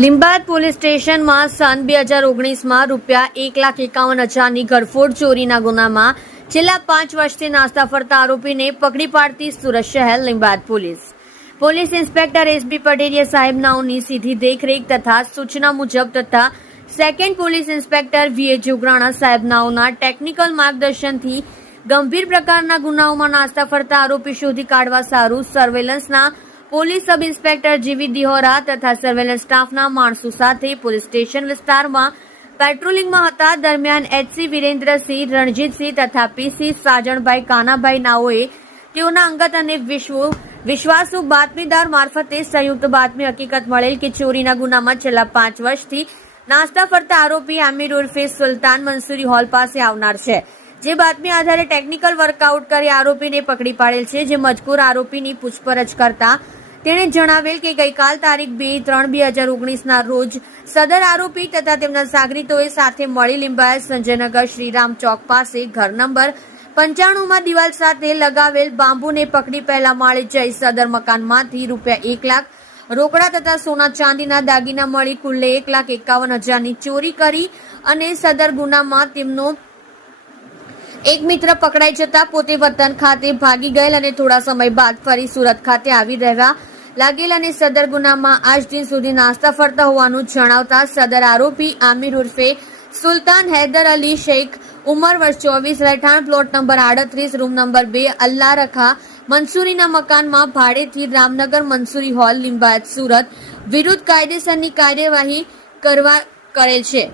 લીંબાયત police સ્ટેશનમાં સન 2019માં ₹1,51,000ની ઘરફોડ ચોરીના ગુનામાં છેલ્લા 5 વર્ષથી નાસ્તા ફરતા આરોપીને પકડી પાડતી સુરત શહેર Limbayat police inspector SB Pateriya સાહેબનાઓની સીધી દેખરેખ તથા સૂચના મુજબ તથા second police inspector VA Jograna સાહેબનાઓના ટેકનિકલ માર્ગદર્શનથી ગંભીર પ્રકારના ગુનાઓમાં નાસ્તા ફરતા આરોપી શોધી કાઢવા સારું સર્વેલન્સના પોલીસ સબ ઇન્સ્પેક્ટર જીવી દિહોરા તથા સર્વેલન્સ સ્ટાફના માણસો સાથે પોલીસ સ્ટેશન વિસ્તારમાં પેટ્રોલિંગમાં હતા. દરમિયાન એચસી વિરેન્દ્રસિંહ, રણજીતસિંહ તથા પીસી સાજણભાઈ કાનાભાઈ નાઓએ તેઓના અંગત અને વિશ્વાસુ બાતમીદાર મારફતે સંયુક્ત બાતમી હકીકત મળેલ કે ચોરીના ગુનામાં છેલ્લા 5 વર્ષથી નાસ્તા ફરતા આરોપી આમિર ઉર્ફે સુલતાન મંસૂરી હોલ પાસે આવનાર છે. જે બાતમી આધારે ટેકનિકલ વર્કઆઉટ કરી આરોપીને પકડી પાડેલ છે. જે મજકૂર આરોપીની પૂછપરછ કરતા તેણે જણાવેલ કે ગઈકાલ તારીખ 2/3/2019ના રોજ સદર આરોપી તથા તેમના સાગરીતોએ સાથે મળી લીંબાયત સંજયનગર શ્રીરામ ચોક પાસે ઘર નંબર 95માં દિવાલ સાથે લગાવેલ બાંબુને પકડી પહેલા માળે જઈ સદર મકાનમાંથી ₹1 લાખ રોકડા તથા સોના ચાંદીના દાગીના મળી કુલ્લે ₹1,51,000ની ચોરી કરી અને સદર ગુનામાં તેમનો એક મિત્ર પકડાઈ જતા પોતે વતન ખાતે ભાગી ગયેલ અને થોડા સમય બાદ ફરી સુરત ખાતે આવી રહેવા લાગેલ અને સદર ગુનામાં આજ દિન સુધી નાસ્તા ફરતા હોવાનું જણાવતા સદર આરોપી આમિર ઉર્ફે સુલતાન હૈદર અલી શેખ, ઉંમર વર્ષ 24, રહેઠાણ પ્લોટ નંબર 38, રૂમ નંબર 2, અલ્લાહ રખા મંસૂરીના મકાનમાં ભાડેથી રામનગર મંસૂરી હોલ લીંબાયત સુરત વિરુદ્ધ કાયદેસરની કાર્યવાહી કરવા કરેલ છે.